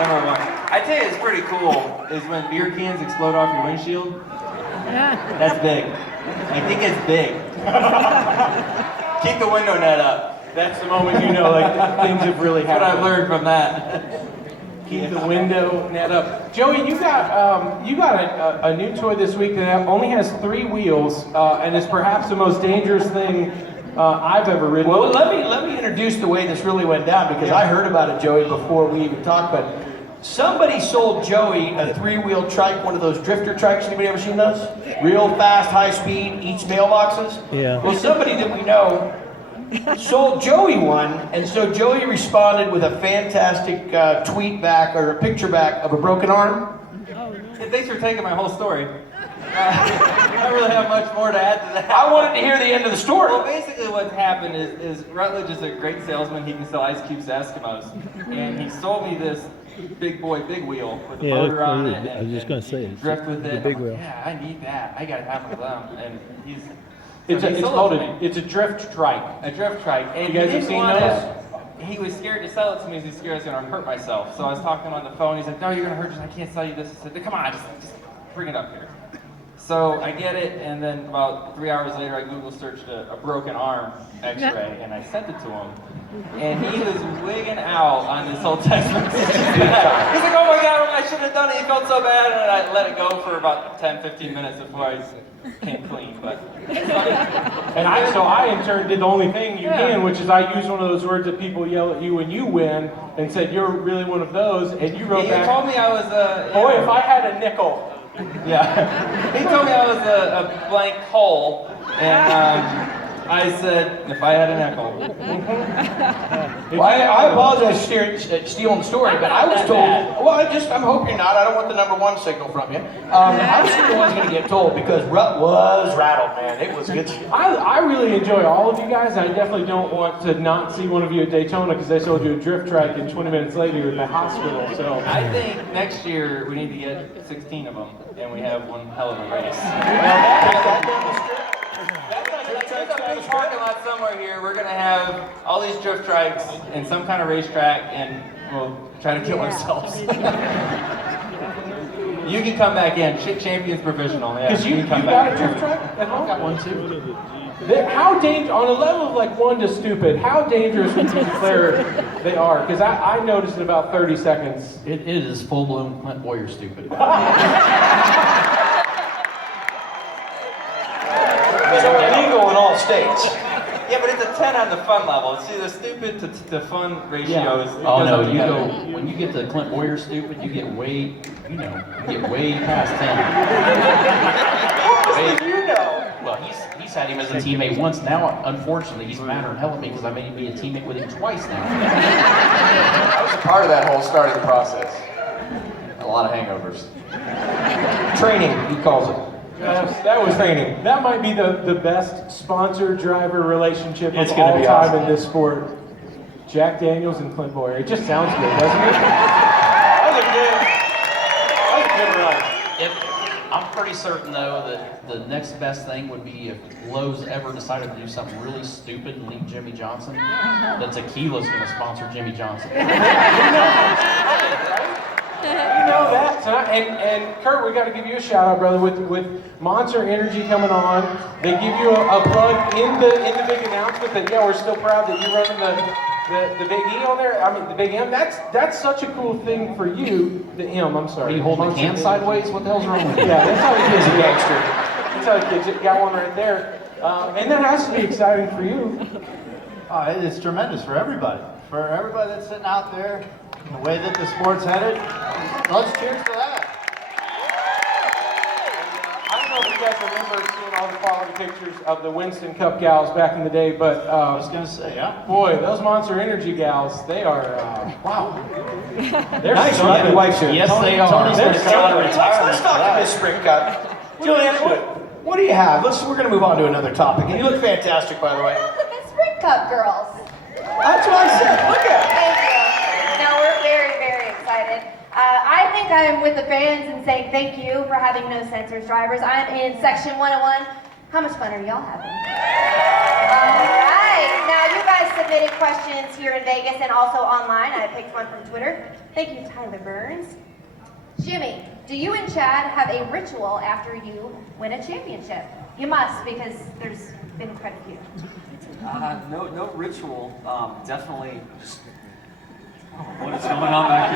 Number one. I tell you, it's pretty cool. Is when beer cans explode off your windshield. That's big. I think it's big. Keep the window net up. That's the moment you know, like, things have really That's what happened. I've learned from that. Keep the window net up. Joey, you got a new toy this week that only has 3 wheels, and is perhaps the most dangerous thing I've ever ridden. Well, let me introduce the way this really went down, because I heard about it, Joey, before we even talked. But somebody sold Joey a 3-wheel trike, one of those drifter trikes. Anybody ever seen those? Real fast, high speed, eats mailboxes. Yeah. Well, somebody that we know sold Joey one, and so Joey responded with a fantastic tweet back, or a picture back, of a broken arm. Thanks for taking my whole story. I don't really have much more to add to that. I wanted to hear the end of the story. Well, basically what's happened is Rutledge is a great salesman. He can sell ice cubes to Eskimos. And he sold me this big boy big wheel with a Yeah, motor on that's it. cool. I was just gonna say, it's drift with the it. big I'm like, wheel. yeah, I need that. I gotta have one of them. And he's It's a drift trike. a drift trike. And You guys he have didn't seen want those? it. He was scared to sell it to me because he's scared I was gonna hurt myself. So I was talking on the phone. He's like, "No, you're gonna hurt yourself. I can't sell you this." I said, "Come on, just bring it up here." So I get it, and then about 3 hours later, I Google searched a broken arm X-ray, and I sent it to him. And he was wigging out on this whole text message. He's like, "Oh my God, I should have done it. He felt so bad." And I let it go for about 10, 15 minutes before I came clean. But And I in turn did the only thing you can, which is I used one of those words that people yell at you when you win, and said, "You're really one of those," and you wrote he back, told me I was a. "Boy, if I had a nickel." Yeah. He told me I was a blank hole, and I said, if I had a nickel. Well, I apologize for stealing the story, but I was told. Well, I hope you're not. I don't want the number 1 signal from you. I was the one's going to get told, because Rut was rattled, man. It was good shit. I really enjoy all of you guys. I definitely don't want to not see one of you at Daytona because they sold you a drift trike, and 20 minutes later you're in the hospital. So I think next year we need to get 16 of them, and we have one hell of a race. There's a big parking lot somewhere here. We're gonna have all these drift trikes and some kind of racetrack, and we'll try to kill ourselves. You can come back in. Champions provisional. Yeah, because you can come got back a drift trike at home? Got one too. How dangerous, on a level of like 1 to stupid, how dangerous would you declare they are? Because I noticed in about 30 seconds. It is full-blown Clint Boyer stupid. So illegal in all states. Yeah, but it's a 10 on the fun level. See, the stupid to fun ratio is. Oh no, you go when you get to Clint Boyer stupid, you get way, you get way past 10. You know. Well, he's had him as a teammate once. Now, unfortunately, he's madder than hell at me because I made him be a teammate with him twice now. I was a part of that whole starting process. A lot of hangovers. Training, he calls it. That was training. That might be the best sponsor-driver relationship It's of gonna all be time awesome. in this sport. Jack Daniels and Clint Boyer. It just sounds good, doesn't it? That was a good run. I'm pretty certain though that the next best thing would be if Lowe's ever decided to do something really stupid and leave Jimmy Johnson. That Tequila's going to sponsor Jimmy Johnson. You know that. And Kurt, we got to give you a shout out, brother. With Monster Energy coming on, they give you a plug in the big announcement that we're still proud that you're running the big E on there. I mean the big M. That's such a cool thing for you. The M. I'm sorry. Are you holding the Monster can Energy. sideways? What the hell's wrong with you? Yeah, that's how the kids are gangster. That's how the kids got one right there. And that has to be exciting for you. It's tremendous for everybody. For everybody that's sitting out there, the way that the sport's headed, let's cheers for that. I don't know if you guys remember seeing all the quality pictures of the Winston Cup gals back in the day, but I was going to say, yeah. boy, those Monster Energy gals, they are, wow. They're Nice, something. right? Your wife's here. Yes, they are. Tony's They're gonna go something. to retirement Let's for talk that. to Miss Spring Cup. Julianne, what do you have? We're going to move on to another topic. And you look fantastic, by the way. Look at the Spring Cup girls. That's what I said. Look at it. Thank you. No, we're very, very excited. I think I'm with the fans and saying thank you for having no censors drivers. I'm in section 101. How much fun are y'all having? All right. Now, you guys guys submitted questions here in Vegas and also online. I picked one from Twitter. Thank you, Tyler Burns. Jimmy, do you and Chad have a ritual after you win a championship? You must, because there's been quite a few. No ritual. Definitely just. What is going on back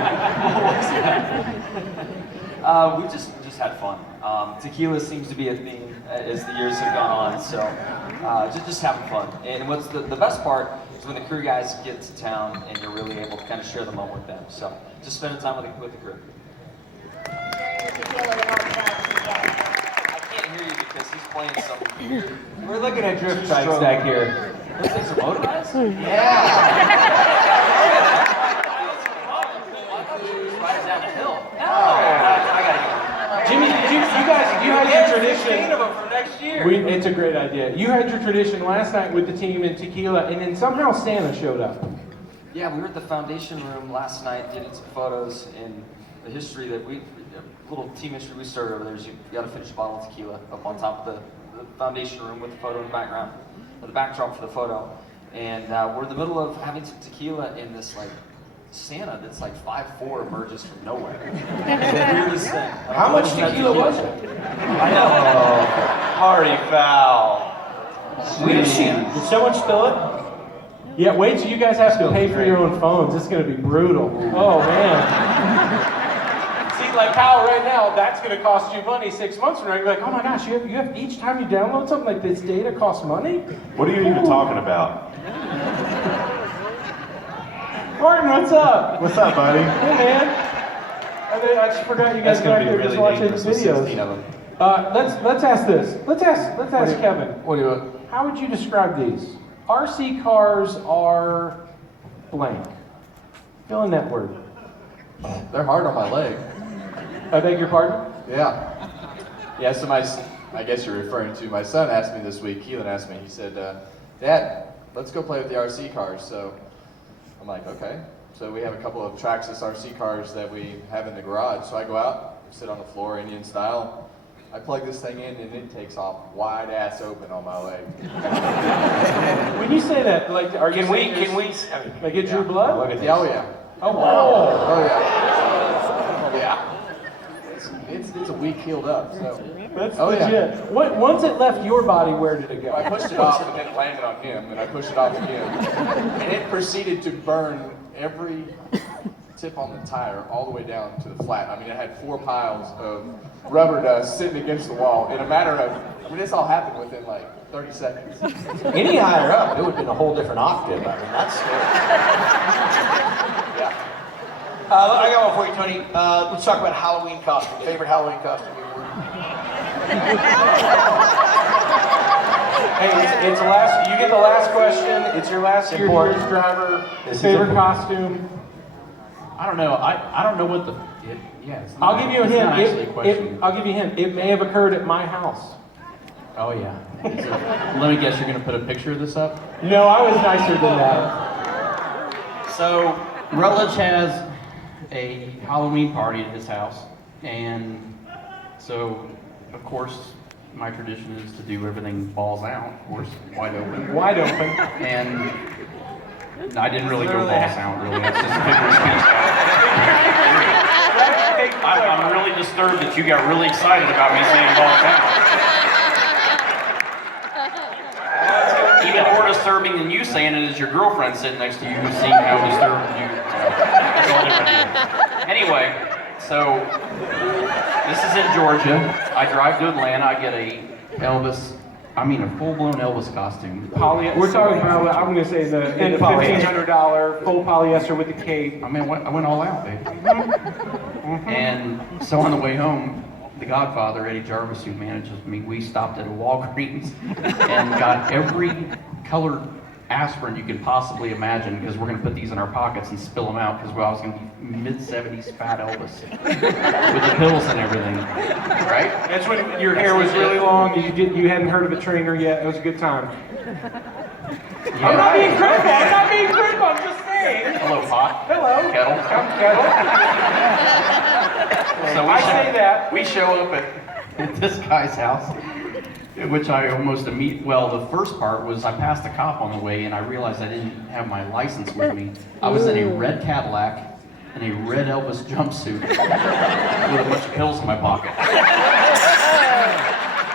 here? We just had fun. Tequila seems to be a theme as the years have gone on, so just having fun. And what's the best part is when the crew guys get to town and you're really able to kind of share the moment with them. So just spending time with the crew. Sharing the tequila with all the guys together. I can't hear you because he's playing some weird. We're looking at drift bikes back here. Those things are motorized? Riding down a hill. No, I gotta get. Jimmy, you had your tradition. of them for next year. It's a great idea. You had your tradition last night with the team in Tequila, and then somehow Santa showed up. Yeah, we were at the foundation room last night getting some photos, and the history that a little team history we started over there is you got to finish a bottle of tequila up on top of the foundation room with the photo in the background, or the backdrop for the photo. And we're in the middle of having some tequila, and this like Santa that's like 5'4" emerges from nowhere. It's the weirdest thing. How much tequila was it? I know. Party foul. Did someone spill it? Yeah, wait till you guys have to pay for your own phones. It's going to be brutal. Oh, man. See, like Kyle right now, that's going to cost you money 6 months from now. You're like, oh my gosh, you have each time you download something like this data costs money? What are you even talking about? Martin, what's up? What's up, buddy? Hey, man. I just forgot you guys That's back gonna be there really just watching dangerous with 16 videos. of them. Let's ask this. Let's ask Kevin. What do you? How would you describe these? RC cars are blank. Fill in that word. They're hard on my leg. I beg your pardon? Yeah. Yeah, so I guess you're referring to, my son asked me this week, Keelan asked me, he said, Dad, let's go play with the RC cars. So I'm like, okay. So we have a couple of Traxxas RC cars that we have in the garage. So I go out, sit on the floor, Indian style. I plug this thing in and it takes off wide ass open on my leg. When you say that, like, are you saying this- like it drew blood? Yeah, oh yeah. Oh, wow. Oh yeah. Yeah. It's a week healed up, so. That's Oh, yeah. legit. Once it left your body, where did it go? I pushed it off and then it landed on him, and I pushed it off again. And it proceeded to burn every tip on the tire all the way down to the flat. I mean, it had 4 piles of rubber dust sitting against the wall in a matter of, this all happened within like 30 seconds. Any higher up, it would have been a whole different octave. I mean, that's scary. Yeah. I got one for you, Tony. Let's talk about Halloween costume. Favorite Halloween costume you wore? Hey, it's last. You get the last question. It's your last year's driver. Favorite costume. I don't know. I don't know what the. It's I'll not- give you a it's not actually a hint. question. I'll give you a hint. It may have occurred at my house. Oh yeah. Let me guess. You're gonna put a picture of this up. No, I was nicer than that. So Rutledge has a Halloween party at his house, and so of course my tradition is to do everything balls out, of course, wide open. Wide open. And I didn't really go balls out, really. That's just a figure of speech. I'm really disturbed that you got really excited about me saying balls out. Even more disturbing than you saying it is your girlfriend sitting next to you who's seeing how disturbed you. It's all different deal. Anyway, so this is in Georgia. I drive to Atlanta. I get a full-blown Elvis costume. We're talking about. I'm going to say the $1,500 full polyester with the cape. I went all out, baby. And so on the way home, the Godfather, Eddie Jarvis, who manages me, we stopped at a Walgreens and got every colored aspirin you can possibly imagine, because we're going to put these in our pockets and spill them out, because I was going to be mid-70s fat Elvis with the pills and everything, right? That's when your hair was really long. You hadn't heard of a trainer yet. It was a good time. Yeah. I'm not being critical. I'm just saying. Hello, pot. Hello. Kettle. Come, Kettle. So I say that. We show up at this guy's house, which I almost immediately, well, the first part was I passed a cop on the way and I realized I didn't have my license with me. I was in a red Cadillac and a red Elvis jumpsuit with a bunch of pills in my pocket.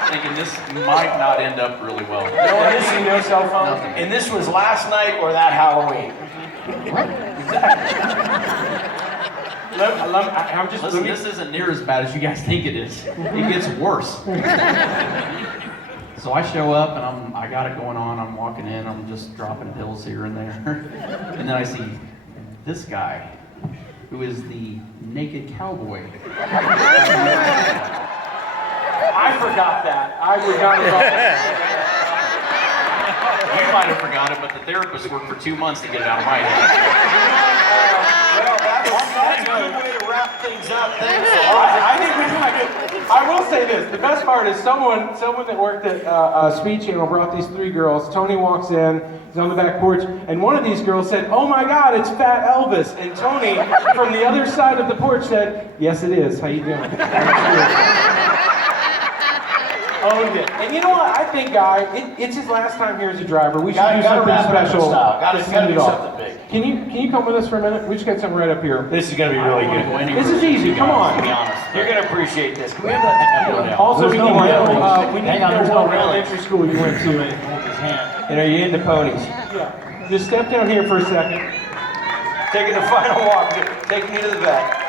Thinking this might not end up really well. No cell phone. Nothing. And this was last night or that Halloween? I'm just Listen, this isn't near as bad as you guys think it is. It gets worse. So I show up and I got it going on. I'm walking in. I'm just dropping pills here and there. And then I see this guy, who is the naked cowboy. I forgot that. I forgot about that. You might have forgot it, but the therapist worked for 2 months to get it out of my head. Well, that's a good way to wrap things up. Thanks a lot. I think we might. I will say this: the best part is someone that worked at Speed Channel brought these 3 girls. Tony walks in, he's on the back porch, and one of these girls said, "Oh my God, it's Fat Elvis!" And Tony, from the other side of the porch, said, "Yes, it is. How you doing?" Owned it. And you know what? I think, Guy, it's his last time here as a driver. We should do something special. Gotta send do it off. something big. Can you come with us for a minute? We just got something right up here. This is gonna be really good. This is easy. Come on. You're gonna appreciate this. Can we have that? Also, we need to know, we need Hang to on, know there's no what railing. elementary school you went to. And are you into ponies? Yeah. Just step down here for a second. Taking the final walk, taking you to the vet.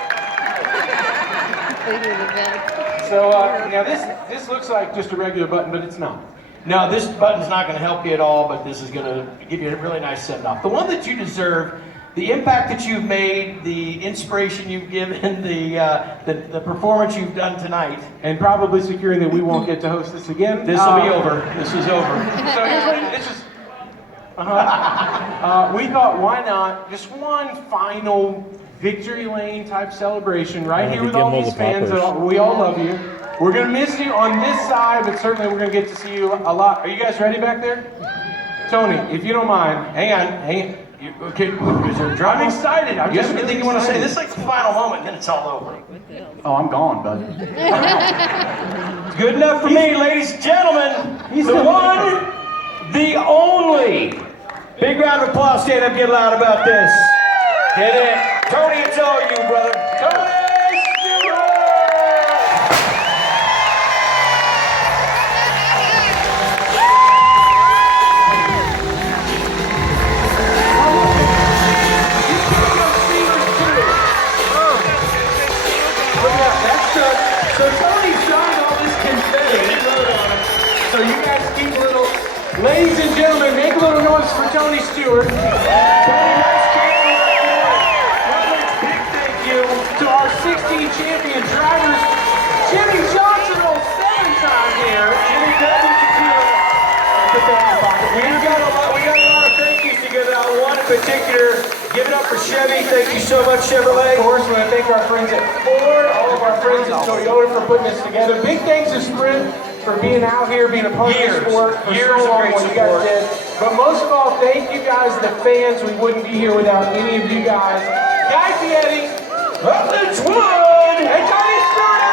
So now this looks like just a regular button, but it's not. No, this button's not going to help you at all, but this is going to give you a really nice send-off. The one that you deserve, the impact that you've made, the inspiration you've given, the performance you've done tonight. And probably securing that we won't get to host this again. This will be over. This is over. So here's what it's just. We thought, why not just one final victory lane type celebration right here with all these fans. We all love you. We're gonna miss you on this side, but certainly we're gonna get to see you a lot. Are you guys ready back there? Tony, if you don't mind. Hang on. Okay, is there a drum? I'm excited. I'm You just have anything you want to say? This is like the final moment, then it's all over. Oh, I'm gone, bud. It's good enough for me, ladies and gentlemen. The one, the only. Big round of applause. Stand up, get loud about this. Get it. Tony, it's all you, brother. Tony Stewart! So Tony shot all this confetti. So you guys keep a little. Ladies and gentlemen, make a little noise for Tony Stewart. Tony, nice big thank you to our 16 champion drivers. Jimmy Johnson rolls 7-time here. Jimmy W. We got a lot of thank yous to give out. One in particular, give it up for Chevy. Thank you so much, Chevrolet. Of course, we want to thank our friends at Ford, all of our friends at Toyota for putting this together. Big thanks to Sprint for being out here, being a part of the sport for so long, what you guys did. But most of all, thank you guys, the fans. We wouldn't be here without any of you guys. Guy Fieri, Rutledge Wood, and Tony Stewart.